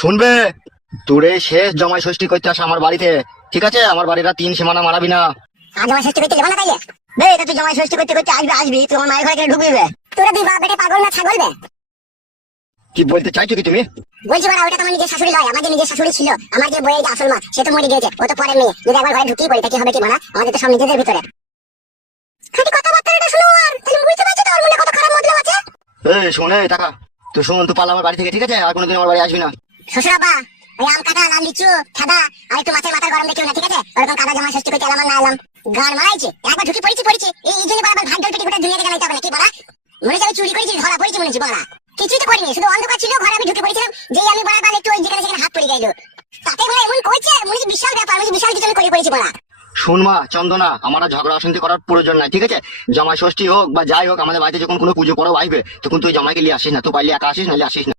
শুনবে, তোরে শেষ জমাই ষষ্ঠী করতে আসা আমার বাড়িতে, ঠিক আছে? আমার বাড়িটা 3 সীমানা মারাবি না। আর জমাই ষষ্ঠী করতে যাবো না তাইলে? বে এটা তুই জমাই ষষ্ঠী করতে করতে আসবি তুই আমার মায়ের ঘরে কেন ঢুকবি বে? তোরা দুই বাপ বেটে পাগল না ছাগল বে? কি বলতে চাইছো কি তুমি? বলছি বাড়া ওটা তোমার নিজের শাশুড়ি নয়, আমার যে নিজের শাশুড়ি ছিল, আমার যে বইয়ের যে আসল মা সে তো মরে গিয়েছে, ও তো পরের মেয়ে। যদি একবার ঘরে ঢুকিয়ে পড়ি তা কি হবে কি মানা? আমাদের তো সব নিজেদের ভিতরে। খালি কথাবার্তাটা শুনো আর তাহলে বুঝতে পারছো তো ওর মনে কত খারাপ মতলব আছে। শোনে টাকা, তো শোন, তুই পালা আমার বাড়ি থেকে, ঠিক আছে? আর কোনোদিন আমার বাড়ি আসবি না। শ্বশুর আব্বা, ওই আম কাটা লাল লিচু খাদা আর একটু মাছের মাথার গরম দেখিও না, ঠিক আছে? ওরকম কাদা জমাই ষষ্ঠী করতে এলাম না এলাম গান মারাইছে, একবার ঢুকি পড়েছি এই জন্য বারবার ভাগ ডল পেটি গোটা দুনিয়াতে গেলাইতে হবে না কি বলা? মনে হচ্ছে আমি চুরি করেছি, ধরা পড়েছি মনে হচ্ছে বলা। কিছুই তো করিনি, শুধু অন্ধকার ছিল ঘরে, আমি ঢুকে পড়েছিলাম, যেই আমি বলা একটু ওই যেখানে সেখানে হাত পড়ে গেল, তাতে বলে এমন কইছে মনে হচ্ছে বিশাল ব্যাপার, আমি বিশাল কিছু করে পড়েছি বলা। শোন মা চন্দনা, আমার আর ঝগড়া অশান্তি করার প্রয়োজন নাই, ঠিক আছে? জামাই ষষ্ঠী হোক বা যাই হোক, আমাদের বাড়িতে যখন কোনো পুজো পরব আসবে তখন তুই জামাইকে নিয়ে আসিস না, তুই পারলে একা আসিস, নাহলে আসিস না।